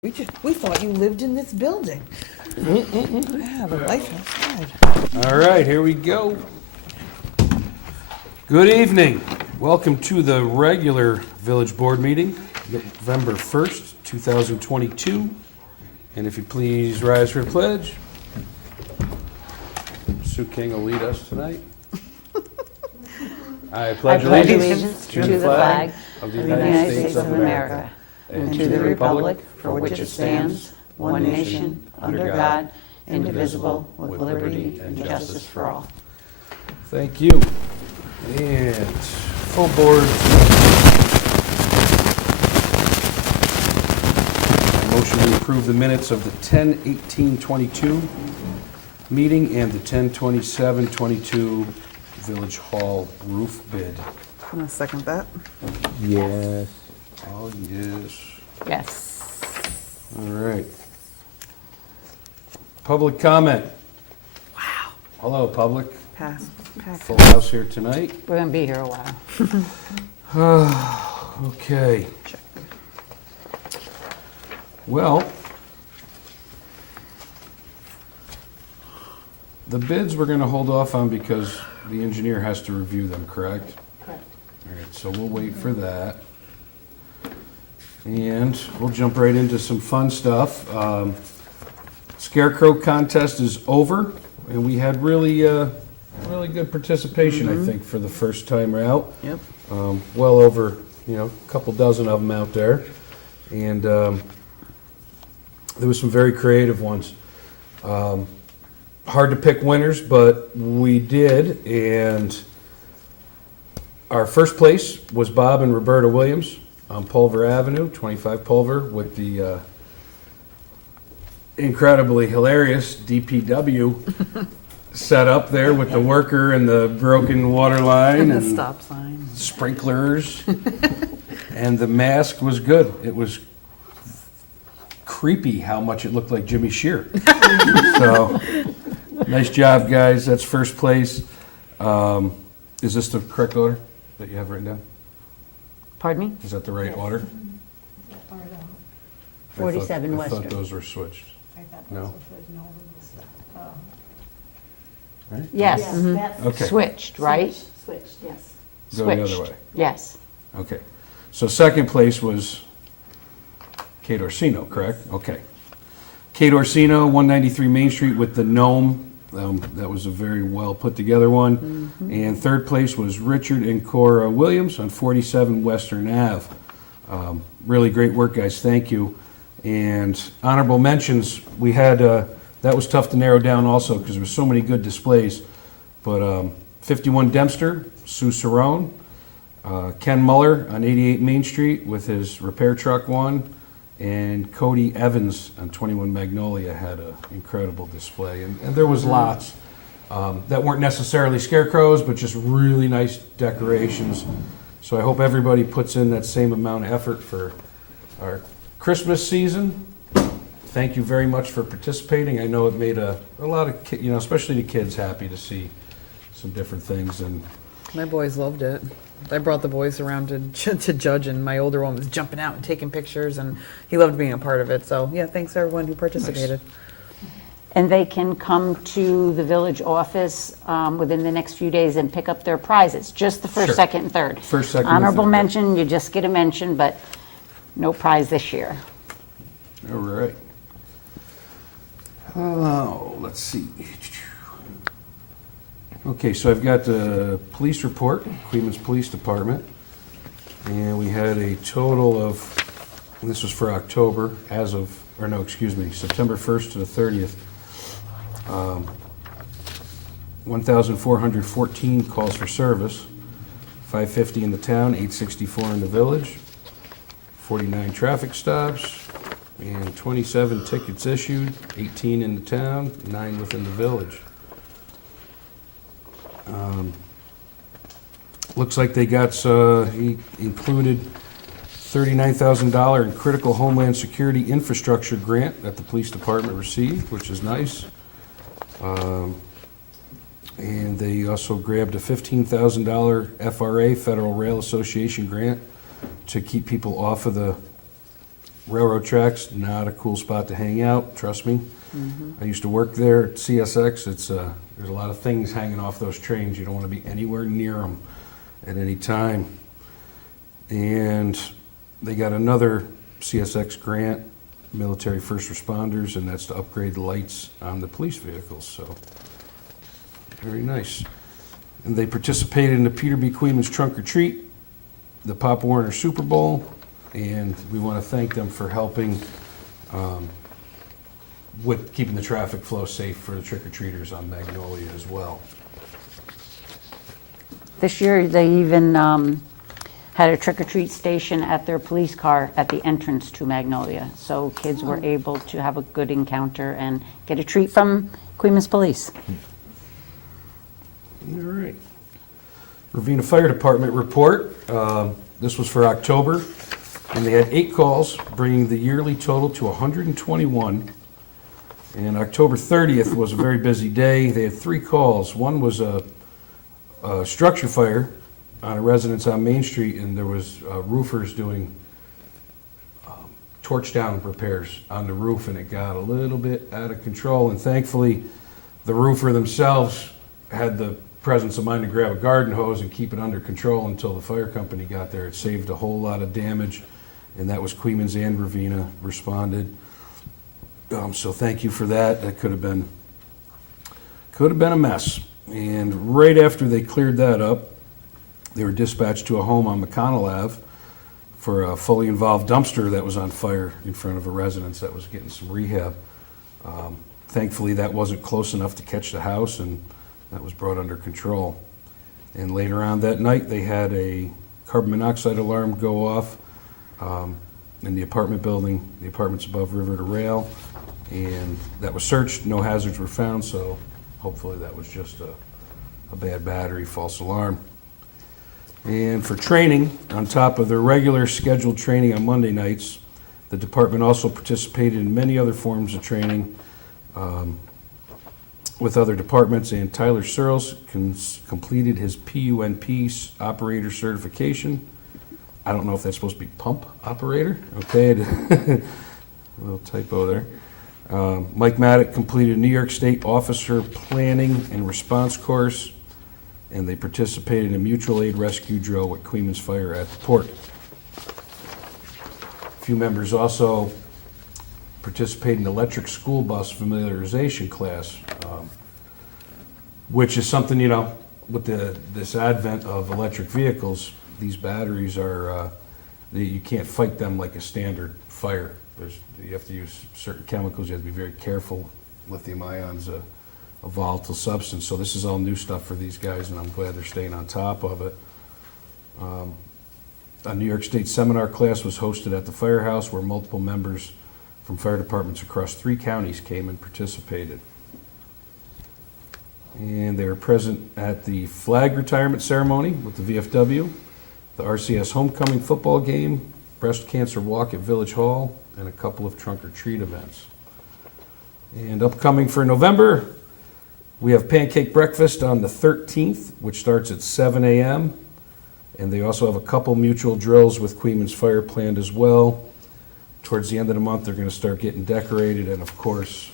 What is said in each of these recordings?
We thought you lived in this building. I have a life outside. All right, here we go. Good evening. Welcome to the regular village board meeting, November 1st, 2022. And if you please rise for a pledge. Sue King will lead us tonight. I pledge allegiance to the flag of the United States of America and to the republic for which it stands, one nation, under God, indivisible, with liberty and justice for all. Thank you. And full board. Motion to approve the minutes of the 10/18/22 meeting and the 10/27/22 Village Hall roof bid. I'm gonna second that. Yes. Oh, yes. Yes. All right. Public comment. Wow. Hello, public. Pass. Full house here tonight. We're going to be here a while. Okay. Well, the bids we're going to hold off on because the engineer has to review them, correct? Correct. All right, so we'll wait for that. And we'll jump right into some fun stuff. Scarecrow contest is over, and we had really good participation, I think, for the first time out. Yep. Well over, a couple dozen of them out there. And there was some very creative ones. Hard to pick winners, but we did. And our first place was Bob and Roberta Williams on Pulver Avenue, 25 Pulver, with the incredibly hilarious DPW set up there with the worker and the broken water line And the stop sign. sprinklers. And the mask was good. It was creepy how much it looked like Jimmy Shear. So, nice job, guys. That's first place. Is this the correct order that you have written down? Pardon me? Is that the right order? 47 I Western. thought those were switched. No? Right? Yes. Yes, mhm. that's Okay, Switched, right? switched, yes. go the other Switched. way. Yes. Okay. So second place was Kate Orsino, correct? Okay. Kate Orsino, 193 Main Street with the gnome. That was a very well put together one. And third place was Richard and Cora Williams on 47 Western Ave. Really great work, guys. Thank you. And honorable mentions, we had, that was tough to narrow down also because there were so many good displays. But 51 Dempster, Sue Cerrone, Ken Muller on 88 Main Street with his repair truck one, and Cody Evans on 21 Magnolia had an incredible display. And there was lots that weren't necessarily scarecrows, but just really nice decorations. So I hope everybody puts in that same amount of effort for our Christmas season. Thank you very much for participating. I know it made a lot of, especially the kids, happy to see some different things. And My boys loved it. I brought the boys around to judge, and my older one was jumping out and taking pictures, and he loved being a part of it. So, yeah, thanks to everyone who participated. And they can come to the village office within the next few days and pick up their prizes, just the first, Sure. second, and third. First, second, and Honorable third. mention, you just get a mention, but no prize this year. all right. Oh, let's see. Okay, so I've got the police report, Cleveland's Police Department, and we had a total of, and this was for October, September 1st to the 30th, 1,414 calls for service, 550 in the town, 864 in the village, 49 traffic stops, and 27 tickets issued, 18 in the town, 9 within the village. Looks like they got, he included $39,000 in critical homeland security infrastructure grant that the police department received, which is nice. And they also grabbed a $15,000 FRA, Federal Rail Association grant, to keep people off of the railroad tracks, not a cool spot to hang out, trust me. I used to work there at CSX. There's a lot of things hanging off those trains. You don't want to be anywhere near them at any time. And they got another CSX grant, military first responders, and that's to upgrade the lights on the police vehicles, so very nice. And they participated in the Peter B. Queenman's Trunk or Treat, the Pop Warner Super Bowl, and we want to thank them for helping with keeping the traffic flow safe for the trick-or-treaters on Magnolia as well. This year, they even had a trick-or-treat station at their police car at the entrance to Magnolia. So kids were able to have a good encounter and get a treat from Queens Police. All right. Ravena Fire Department report. This was for October, and they had 8 calls, bringing the yearly total to 121. And October 30th was a very busy day. They had 3 calls. One was a structure fire on a residence on Main Street, and there was roofers doing torch down repairs on the roof, and it got a little bit out of control. And thankfully, the roofer themselves had the presence of mind to grab a garden hose and keep it under control until the fire company got there. It saved a whole lot of damage, and that was Queens and Ravena responded. So thank you for that. That could have been a mess. And right after they cleared that up, they were dispatched to a home on McConnell Ave for a fully involved dumpster that was on fire in front of a residence that was getting some rehab. Thankfully, that wasn't close enough to catch the house, and that was brought under control. And later on that night, they had a carbon monoxide alarm go off in the apartment building, the apartments above River to Rail, and that was searched. No hazards were found, so hopefully that was just a bad battery, false alarm. And for training, on top of their regular scheduled training on Monday nights, the department also participated in many other forms of training with other departments, and Tyler Searles completed his PUNP operator certification. I don't know if that's supposed to be pump operator, okay? A little typo there. Mike Maddock completed a New York State Officer Planning and Response course, and they participated in a mutual aid rescue drill with Queens Fire at the port. A few members also participated in the electric school bus familiarization class, which is something, with this advent of electric vehicles, these batteries are, you can't fight them like a standard fire. You have to use certain chemicals. You have to be very careful. Lithium ion's a volatile substance. So this is all new stuff for these guys, and I'm glad they're staying on top of it. A New York State seminar class was hosted at the firehouse, where multiple members from fire departments across 3 counties came and participated. And they were present at the flag retirement ceremony with the VFW, the RCS homecoming football game, breast cancer walk at Village Hall, and a couple of trunk or treat events. And upcoming for November, we have pancake breakfast on the 13th, which starts at 7 a.m. And they also have a couple mutual drills with Queens Fire planned as well. Towards the end of the month, they're going to start getting decorated, and of course,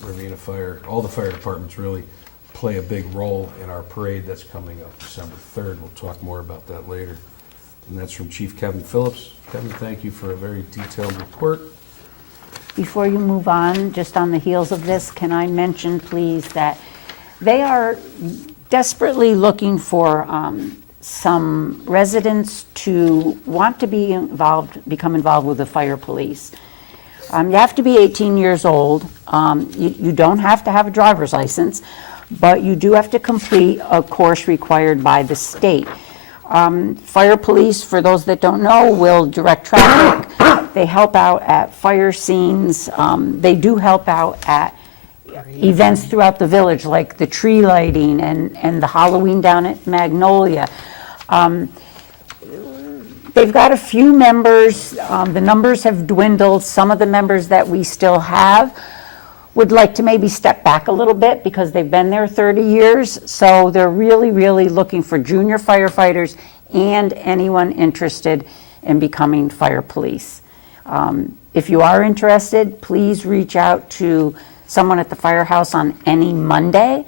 Ravena Fire, all the fire departments really play a big role in our parade that's coming up December 3rd. We'll talk more about that later. And that's from Chief Kevin Phillips. Kevin, thank you for a very detailed report. Before you move on, just on the heels of this, can I mention, please, that they are desperately looking for some residents to want to become involved with the fire police. You have to be 18 years old. You don't have to have a driver's license, but you do have to complete a course required by the state. Fire police, for those that don't know, will direct traffic. They help out at fire scenes. They do help out at events throughout the village, like the tree lighting and the Halloween down at Magnolia. They've got a few members. The numbers have dwindled. Some of the members that we still have would like to maybe step back a little bit because they've been there 30 years. So they're really, really looking for junior firefighters and anyone interested in becoming fire police. If you are interested, please reach out to someone at the firehouse on any Monday,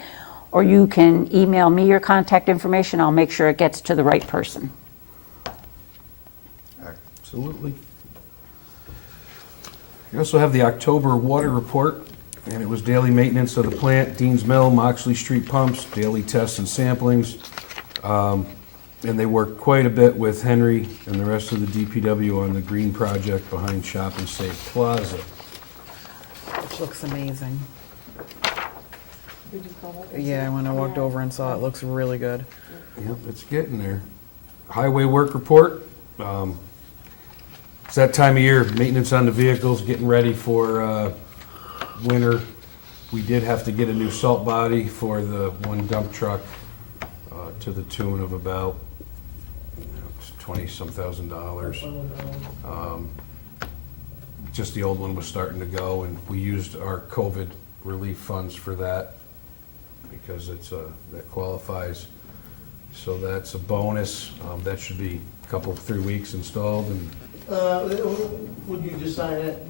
or you can email me your contact information. I'll make sure it gets to the right person. Absolutely. You also have the October water report, and it was daily maintenance of the plant, Dean's Mill, Moxley Street pumps, daily tests and samplings. And they worked quite a bit with Henry and the rest of the DPW on the green project behind Shop and Save Plaza. Which looks amazing. Yeah, when I walked over and saw it, it looks really good. Yep, it's getting there. Highway work report. It's that time of year, maintenance on the vehicles, getting ready for winter. We did have to get a new salt body for the one dump truck to the tune of about $20-some thousand. Just the old one was starting to go, and we used our COVID relief funds for that because it's that qualifies. So that's a bonus. That should be a couple, 3 weeks installed, and Would you just sign it?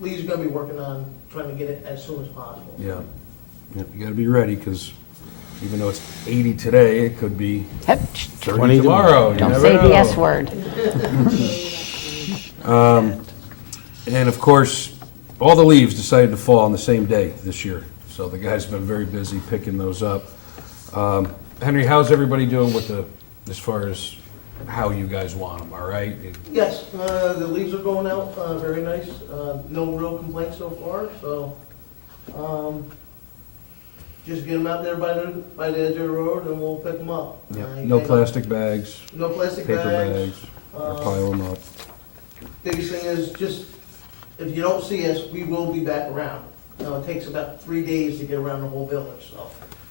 Lee's gonna be working on trying to get it as soon as possible. yeah, you gotta be ready, because even though it's 80 today, it could be Yep. 30 tomorrow. You Don't never say the know. S word. And of course, all the leaves decided to fall on the same day this year, so the guy's been very busy picking those up. Henry, how's everybody doing with as far as how you guys want them, all right? Yes, the leaves are going out, very nice, no real complaints so far, so, just get them out there by the edge of the road and we'll pick them up. No plastic bags, No plastic paper bags. bags, or pile them up. Biggest thing is just, if you don't see us, we will be back around. It takes about 3 days to get around the whole village, so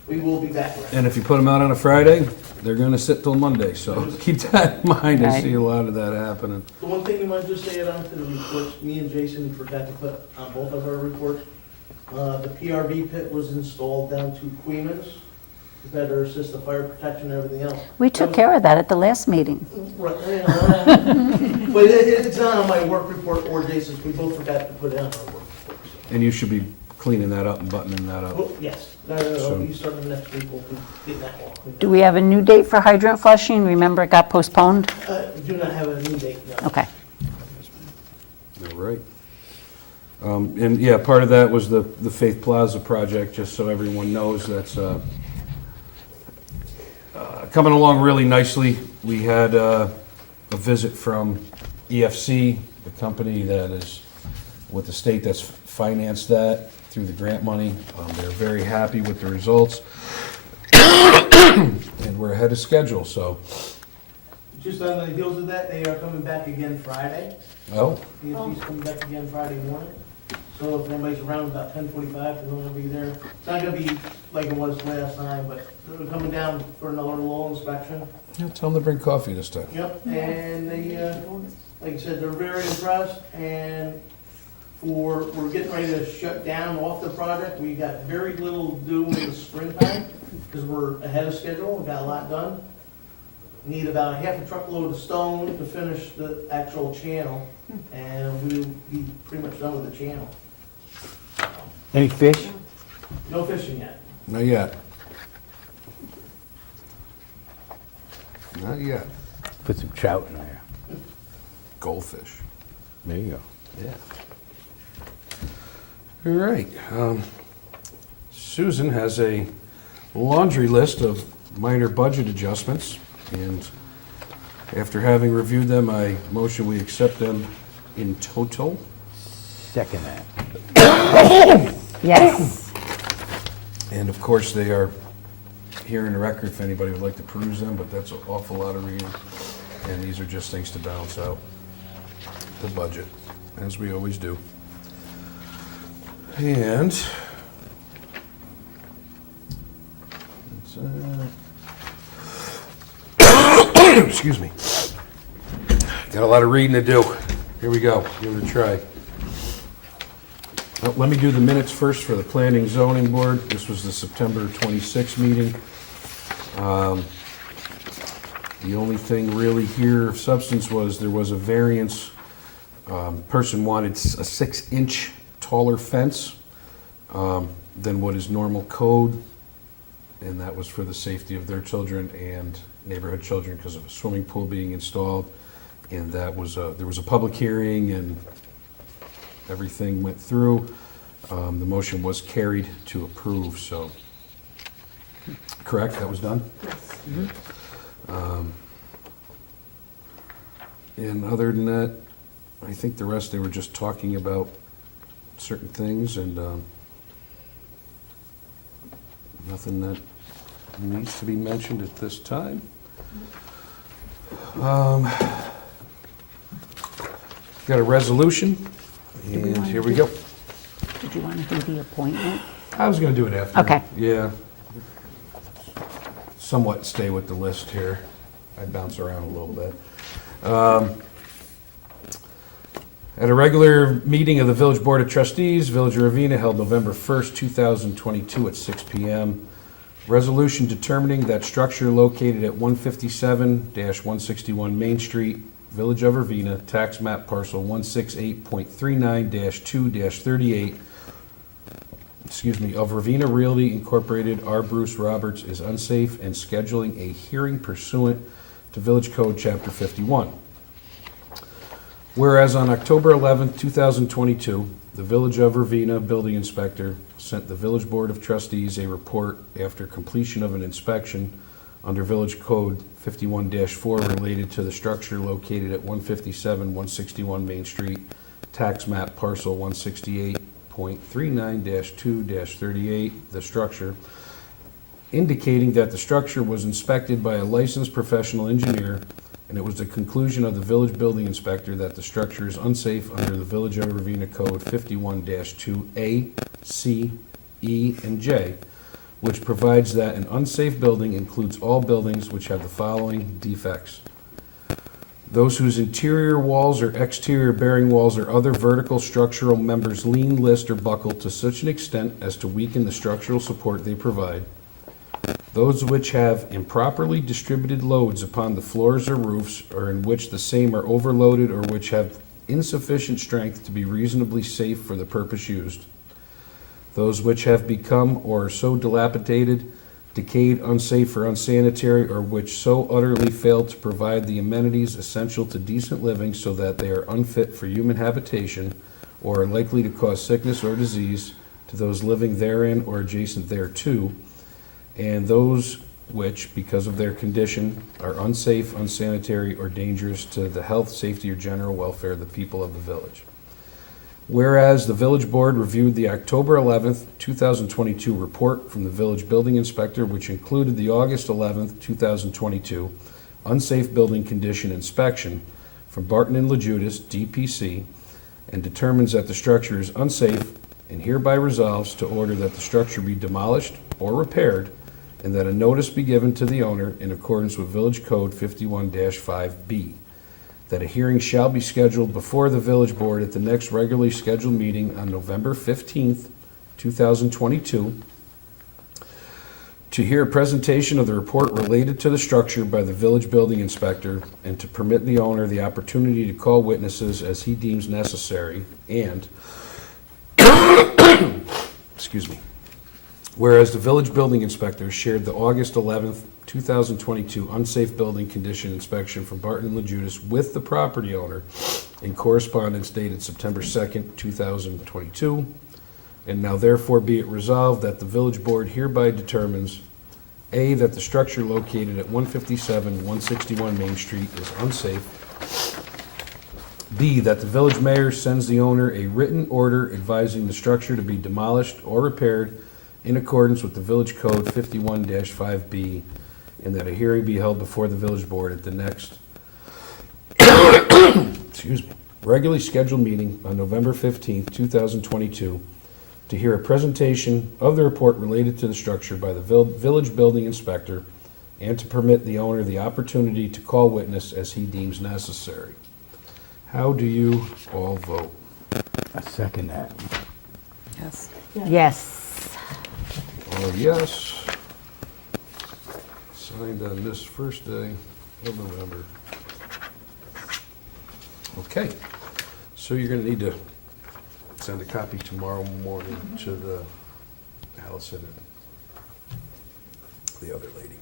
we will be back around. And if you put them out on a Friday, they're gonna sit till Monday, so keep that in mind. I Right. see a lot of that happening. The one thing you might just say it on to the reports, me and Jason forgot to put on both of our reports. The PRV pit was installed down to Queens to better assist the fire protection and everything else. We took care of that at the last meeting. Right, but it's not on my work report or Jason's, we both forgot to put it on our work report. And you should be cleaning that up and buttoning that up. Oh, yes, no, Soon. we start the next week, we'll be getting that all cleaned Do we have a new date for hydrant flushing? Remember it got postponed? up. Do not have a new date, no. Okay. All right. And yeah, part of that was the Faith Plaza project, just so everyone knows, that's coming along really nicely. We had a visit from EFC, the company that is with the state that's financed that through the grant money. They're very happy with the results. And we're ahead of schedule, so, Just on the heels of that, they are coming back again Friday. oh, EFC's coming back again Friday morning. So if anybody's around about 10:45, they're gonna be there. It's not gonna be like it was last time, but they're coming down for another little inspection. yeah, tell them to bring coffee this time. Yep, and they, like I said, they're very impressed, and we're getting ready to shut down off the project. We got very little to do in the springtime, because we're ahead of schedule, we got a lot done. Need about a half a truckload of stone to finish the actual channel, and we'll be pretty much done with the channel. Any fish? No fishing yet. Not yet. Not yet. Put some trout in there. Goldfish. There you go. Yeah. All right. Susan has a laundry list of minor budget adjustments, and after having reviewed them, I motion we accept them in total. Second that. Yes. And of course, they are here in the record if anybody would like to peruse them, but that's an awful lot of reading. And these are just things to balance out the budget, as we always do. And excuse me. Got a lot of reading to do. Here we go. Give it a try. Let me do the minutes first for the Planning Zoning Board. This was the September 26th meeting. The only thing really here of substance was there was a variance Person wanted a 6-inch taller fence than what is normal code, and that was for the safety of their children and neighborhood children because of a swimming pool being installed. And that was, there was a public hearing and everything went through. The motion was carried to approve, so, correct, that was done? And other than that, I think the rest, they were just talking about certain things and nothing that needs to be mentioned at this time. Got a resolution, and here we go. Did you want to do the appointment? I was gonna do it after. Okay. Yeah. Somewhat stay with the list here. I bounce around a little bit. At a regular meeting of the Village Board of Trustees, Village of Ravena, held November 1st, 2022 at 6 p.m. Resolution determining that structure located at 157-161 Main Street, Village of Ravena, tax map parcel 168.39-2-38, of Ravena Realty Incorporated, R. Bruce Roberts, is unsafe and scheduling a hearing pursuant to Village Code Chapter 51. Whereas on October 11, 2022, the Village of Ravena Building Inspector sent the Village Board of Trustees a report after completion of an inspection under Village Code 51-4 related to the structure located at 157-161 Main Street, tax map parcel 168.39-2-38, the structure, indicating that the structure was inspected by a licensed professional engineer, and it was the conclusion of the village building inspector that the structure is unsafe under the Village of Ravena Code 51-2A, C, E, and J, which provides that an unsafe building includes all buildings which have the following defects: those whose interior walls or exterior bearing walls or other vertical structural members lean, list, or buckle to such an extent as to weaken the structural support they provide; those which have improperly distributed loads upon the floors or roofs, or in which the same are overloaded or which have insufficient strength to be reasonably safe for the purpose used; those which have become or are so dilapidated, decayed, unsafe, or unsanitary, or which so utterly fail to provide the amenities essential to decent living so that they are unfit for human habitation, or are likely to cause sickness or disease to those living therein or adjacent thereto; and those which, because of their condition, are unsafe, unsanitary, or dangerous to the health, safety, or general welfare of the people of the village. Whereas the Village Board reviewed the October 11th, 2022 report from the Village Building Inspector, which included the August 11th, 2022 unsafe building condition inspection from Barton and LaJudas, DPC, and determines that the structure is unsafe, and hereby resolves to order that the structure be demolished or repaired, and that a notice be given to the owner in accordance with Village Code 51-5B. That a hearing shall be scheduled before the Village Board at the next regularly scheduled meeting on November 15th, 2022, to hear a presentation of the report related to the structure by the Village Building Inspector, and to permit the owner the opportunity to call witnesses as he deems necessary, and, excuse me, whereas the Village Building Inspector shared the August 11th, 2022 unsafe building condition inspection from Barton and LaJudas with the property owner in correspondence dated September 2nd, 2022, and now therefore be it resolved that the Village Board hereby determines: A, that the structure located at 157-161 Main Street is unsafe; B, that the village mayor sends the owner a written order advising the structure to be demolished or repaired in accordance with the Village Code 51-5B, and that a hearing be held before the Village Board at the next excuse me, regularly scheduled meeting on November 15th, 2022, to hear a presentation of the report related to the structure by the Village Building Inspector, and to permit the owner the opportunity to call witness as he deems necessary. How do you all vote? I second that. Yes. Yes. All yes. Signed on this first day of November. Okay, So you're gonna need to send a copy tomorrow morning to the Allison and the other lady.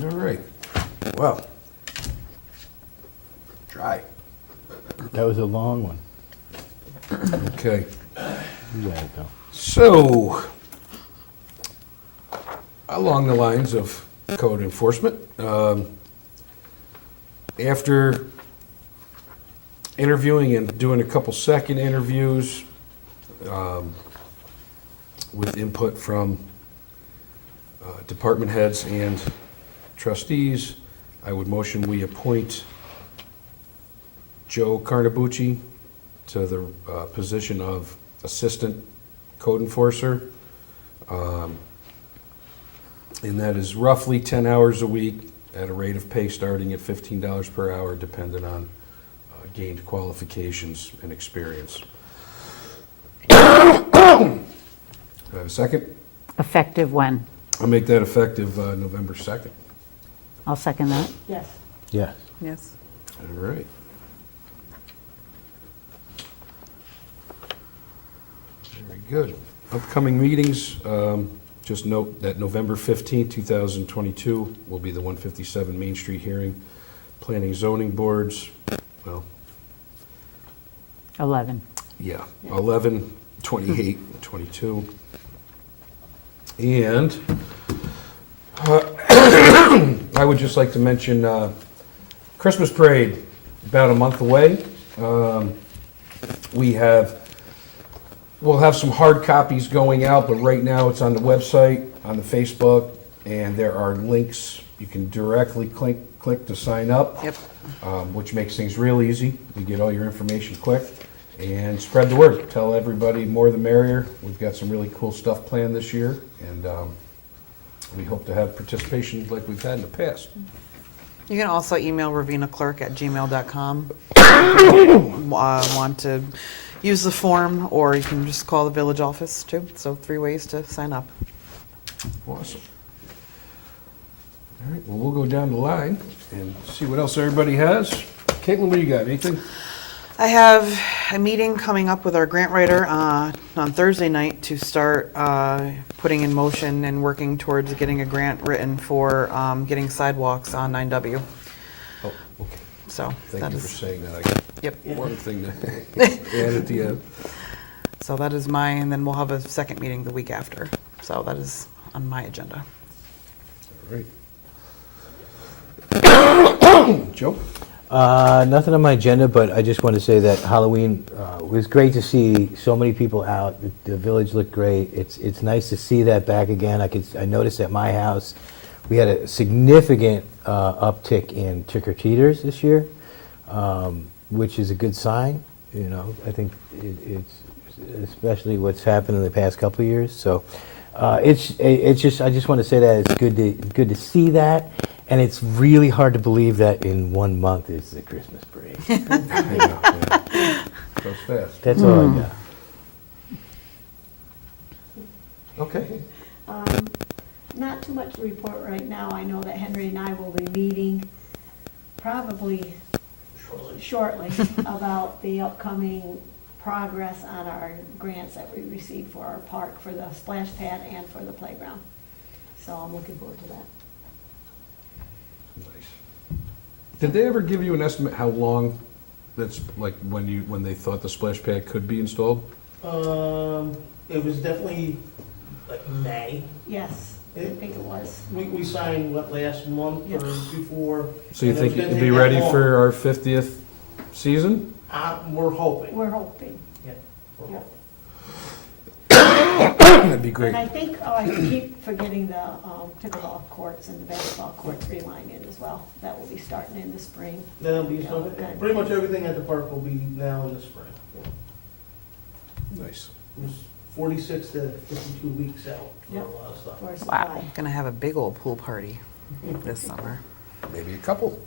All right, well, try. That was a long one. Okay, You got it, though. so along the lines of code enforcement, after interviewing and doing a couple second interviews with input from department heads and trustees, I would motion we appoint Joe Carnabucci to the position of Assistant Code Enforcer. And that is roughly 10 hours a week at a rate of pay starting at $15 per hour, dependent on gained qualifications and experience. Do I have a second? Effective when? I'll make that effective November 2nd. I'll second that. Yes. Yes. Yes. All right. Very good. Upcoming meetings, just note that November 15th, 2022 will be the 157 Main Street hearing. Planning zoning boards, well, 11. yeah, 11, 28, 22. And I would just like to mention Christmas parade, about a month away. We'll have some hard copies going out, but right now it's on the website, on the Facebook, and there are links. You can directly click to sign up. Yep. Which makes things real easy. You get all your information quick, and spread the word. Tell everybody, more the merrier. We've got some really cool stuff planned this year, and we hope to have participation like we've had in the past. You can also email ravenaclerk@gmail.com if you want to use the form, or you can just call the village office too. So 3 ways to sign up. Awesome. All right, well, we'll go down the line and see what else everybody has. Caitlin, what do you got? Anything? I have a meeting coming up with our grant writer on Thursday night to start putting in motion and working towards getting a grant written for getting sidewalks on 9W. Oh, okay. So Thank that you for is, saying that. I got yep. one thing to add at the end. So that is mine, and then we'll have a second meeting the week after. So that is on my agenda. All right. Joe? Nothing on my agenda, but I just want to say that Halloween was great to see so many people out. The village looked great. It's nice to see that back again. I noticed at my house we had a significant uptick in trick-or-treaters this year, which is a good sign. You know, I think it's especially what's happened in the past couple of years. So it's just, I just want to say that it's good to see that. And it's really hard to believe that in 1 month is the Christmas parade. Yeah. Goes fast. That's all I got. Okay. Not too much to report right now. I know that Henry and I will be meeting probably shortly about the upcoming progress on our grants that we received for our park, for the splash pad and for the playground. So I'm looking forward to that. Nice. Did they ever give you an estimate how long that's, like, when they thought the splash pad could be installed? It was definitely like May. Yes, I think it was. We signed, what, last month or before? So you and it think was it gonna could be take that ready long. for our 50th season? We're hoping. We're hoping. Yeah, we're Yeah. hoping. That'd be great. And I think, I keep forgetting the pickleball courts and the basketball courts relining as well. That will be starting in the spring. That'll be Yeah, something, okay. pretty much everything at the park will be now in the spring. Nice. It was 46 to 52 weeks out for a Yep. lot of stuff. For supply. Gonna have a big old pool party this summer. Maybe a couple.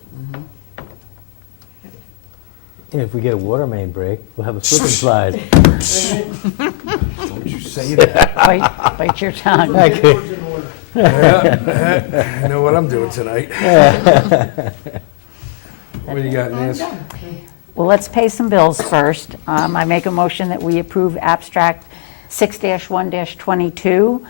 And if we get a water main break, we'll have a slip and slide. Don't you say that. Bite your tongue. Okay. Words in order. I know what I'm doing tonight. What do you got, I'm Nancy? done. Well, let's pay some bills first. I make a motion that we approve abstract 6-1-22,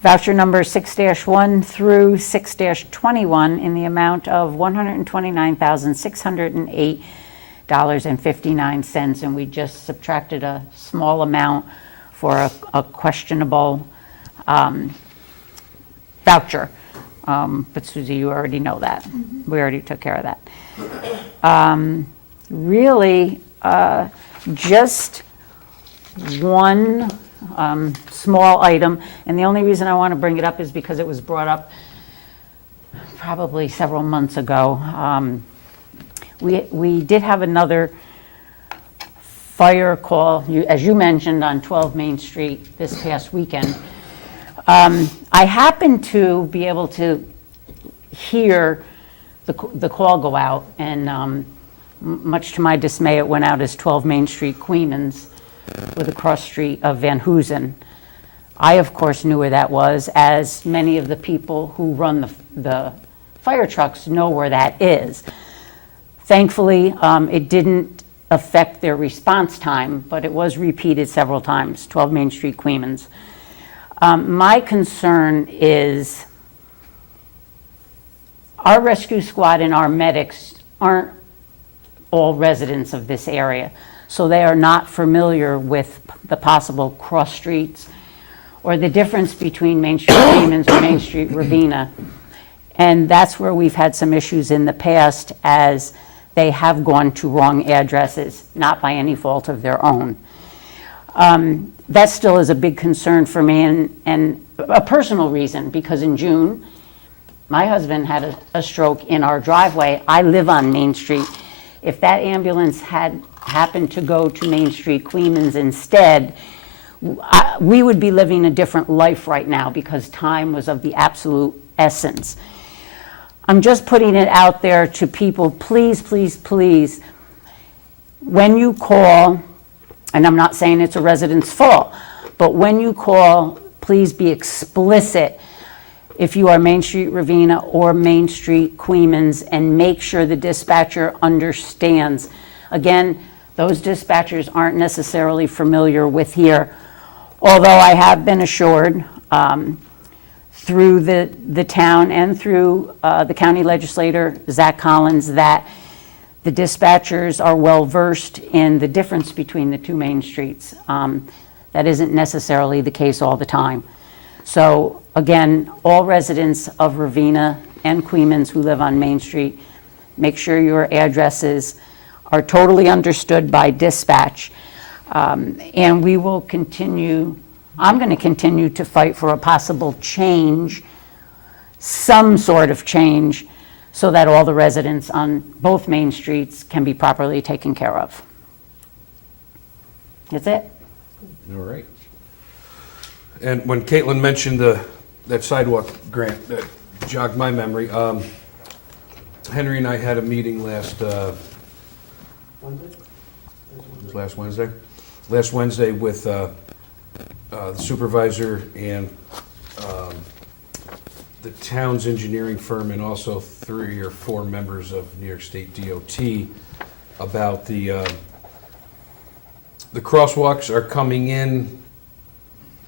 voucher number 6-1 through 6-21 in the amount of $129,608.59, and we just subtracted a small amount for a questionable voucher. But Susie, you already know that. We already took care of that. Really, just one small item, and the only reason I want to bring it up is because it was brought up probably several months ago. We did have another fire call, as you mentioned, on 12 Main Street this past weekend. I happened to be able to hear the call go out, and much to my dismay, it went out as 12 Main Street, Queens, with a cross street of Van Hoosen. I, of course, knew where that was, as many of the people who run the fire trucks know where that is. Thankfully, it didn't affect their response time, but it was repeated several times, 12 Main Street, Queens. My concern is our rescue squad and our medics aren't all residents of this area, so they are not familiar with the possible cross streets or the difference between Main Street Queens or Main Street Ravena. And that's where we've had some issues in the past, as they have gone to wrong addresses, not by any fault of their own. That still is a big concern for me, and a personal reason, because in June, my husband had a stroke in our driveway. I live on Main Street. If that ambulance had happened to go to Main Street, Queens instead, we would be living a different life right now, because time was of the absolute essence. I'm just putting it out there to people, please, please, please, when you call, and I'm not saying it's a resident's fault, but when you call, please be explicit if you are Main Street Ravena or Main Street Queens, and make sure the dispatcher understands. Again, those dispatchers aren't necessarily familiar with here, although I have been assured through the town and through the county legislator, Zach Collins, that the dispatchers are well-versed in the difference between the two main streets. That isn't necessarily the case all the time. So again, all residents of Ravena and Queens who live on Main Street, make sure your addresses are totally understood by dispatch. And we will continue, I'm going to continue to fight for a possible change, some sort of change, so that all the residents on both main streets can be properly taken care of. That's it. All right. And when Caitlin mentioned that sidewalk grant, that jogged my memory. Henry and I had a meeting last Wednesday? Last Wednesday with the supervisor and the town's engineering firm, and also 3 or 4 members of New York State DOT, about the crosswalks are coming in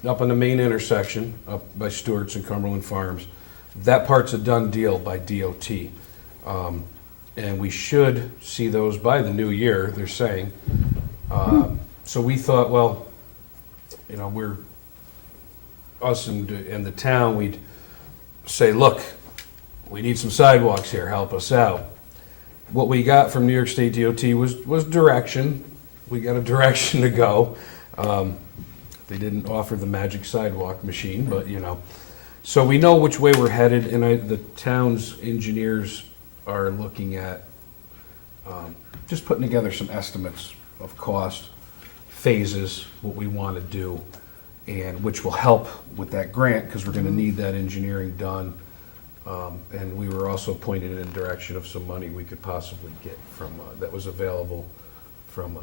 up on the main intersection, up by Stewart's and Cumberland Farms. That part's a done deal by DOT. And we should see those by the new year, they're saying. So we thought, well, you know, us and the town, we'd say, look, we need some sidewalks here, help us out. What we got from New York State DOT was direction. We got a direction to go. They didn't offer the magic sidewalk machine, but you know. So we know which way we're headed, and the town's engineers are looking at just putting together some estimates of cost, phases, what we want to do, and which will help with that grant, because we're going to need that engineering done. And we were also pointed in the direction of some money we could possibly get from, that was available from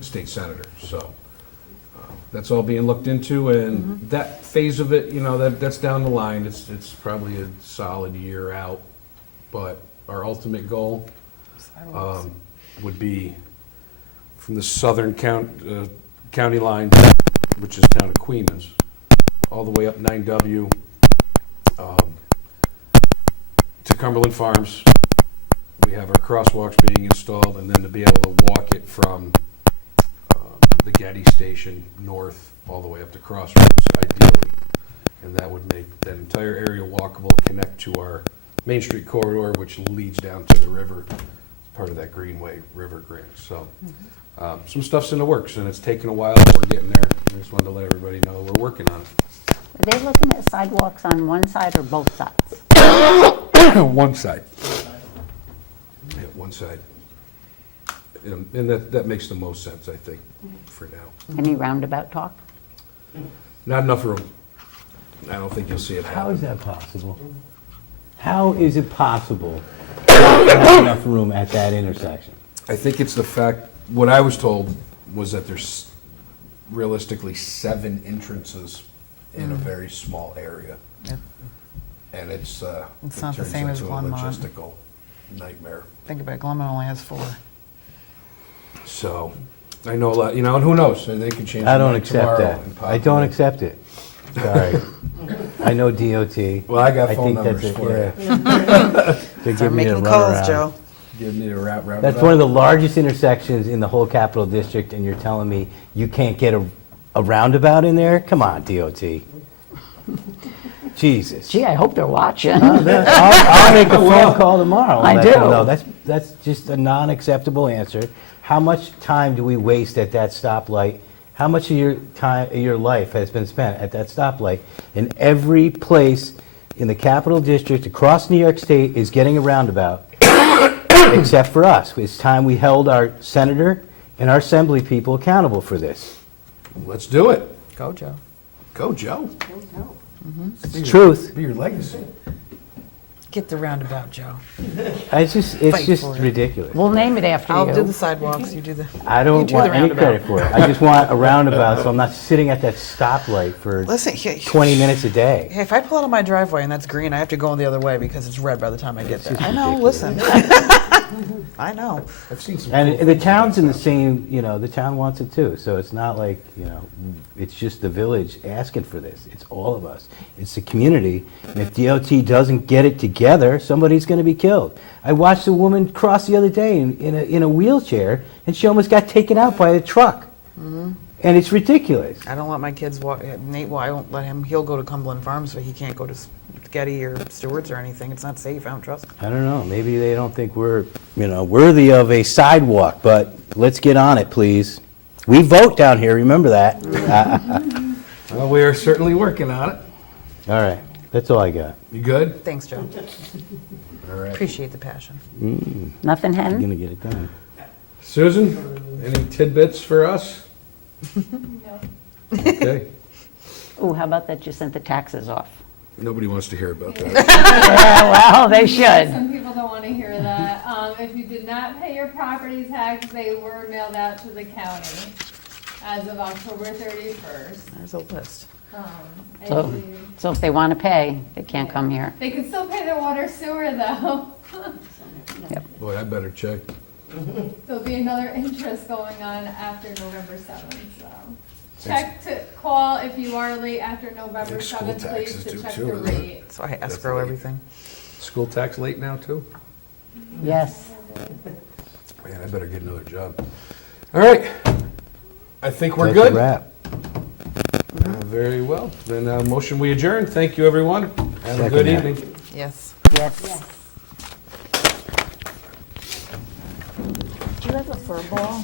state senator. So that's all being looked into, and that phase of it, you know, that's down the line. It's probably a solid year out, but our ultimate goal, would be from the southern county line, which is town of Queens, all the way up 9W to Cumberland Farms. We have our crosswalks being installed, and then to be able to walk it from the Getty station north all the way up to Crossroads, ideally. And that would make that entire area walkable, connect to our Main Street corridor, which leads down to the river, part of that Greenway River grant. So some stuff's in the works, and it's taken a while, but we're getting there. I just wanted to let everybody know we're working on it. Are they looking at sidewalks on one side or both sides? One side. Yeah, one side. And that makes the most sense, I think, for now. Any roundabout talk? Not enough room. I don't think you'll see it How is happen. that possible? How is it possible not to have enough room at that intersection? I think it's the fact, what I was told was that there's realistically 7 entrances in a very small area. Yep. And It's it not the turns same as into a Glenmont. logistical nightmare. Think about it, Glenmont only has 4. So, I know a lot, and who knows, they could change I their don't mind accept tomorrow that. and pop I don't in. accept it. Sorry. I know DOT. Well, I got I phone think that's numbers it, for yeah. you. They're Start giving me a making calls, runaround. Joe. Give me a route. That's one of the largest intersections in the whole Capital District, and you're telling me you can't get a roundabout in there? Come on, DOT. Jesus. Gee, I hope they're watching. I'll make a phone call tomorrow. and I let them do. know. That's just a non-acceptable answer. How much time do we waste at that stoplight? How much of your life has been spent at that stoplight? And every place in the Capital District across New York State is getting a roundabout, except for us. It's time we held our senator and our assembly people accountable for this. Let's do it. Go, Joe. Go, Joe. It's the truth. Be your legacy. Get the roundabout, Joe. It's Fight just for it. ridiculous. We'll name it after I'll do the you. sidewalks, you do the... I don't do want the any roundabout. credit for it. I just want a roundabout, so I'm not sitting at that stoplight for Listen, 20 minutes a day. Hey, if I pull out of my driveway and that's green, I have to go the other way because it's red by the time I get there. It's I know, ridiculous. listen. I know. I've seen some. And cool the things. town's in the same, the town wants it too. So it's not like, it's just the village asking for this. It's all of us. It's the community. And if DOT doesn't get it together, somebody's going to be killed. I watched a woman cross the other day in a wheelchair, and she almost got taken out by a truck. And it's ridiculous. I don't let my kids walk, Nate, well, I won't let him, he'll go to Cumberland Farms, but he can't go to Getty or Stewart's or anything. It's not safe, I don't trust him. I don't know. Maybe they don't think we're, worthy of a sidewalk, but let's get on it, please. We vote down here, remember that. Well, we are certainly working on it. All right, that's all I got. You good? Thanks, Joe. All right. Appreciate the passion. Nothing, I'm Hen? gonna get it done. Susan, any tidbits for us? No. Okay. Ooh, how about that you sent the taxes off? Nobody wants to hear about that. Yeah, well, they should. Some people don't want to hear that. If you did not pay your property tax, they were mailed out to the county as of October 31st. There's a list. And So, so if they want to pay, they can't come here. they can still pay their water sewer though. Boy, I better check. There'll be another interest going on after November 7th, so. Check to call if you are late after November think school 7th, please, taxes to do check too, the isn't it? rate. So I escrow everything. School tax late now, too? Yes. Man, I better get another job. All right. I think we're That's a good. wrap. Very well. Then motion we adjourn. Thank you, everyone. Have a Second good that. evening. Yes. Yes. Do you have a fur ball?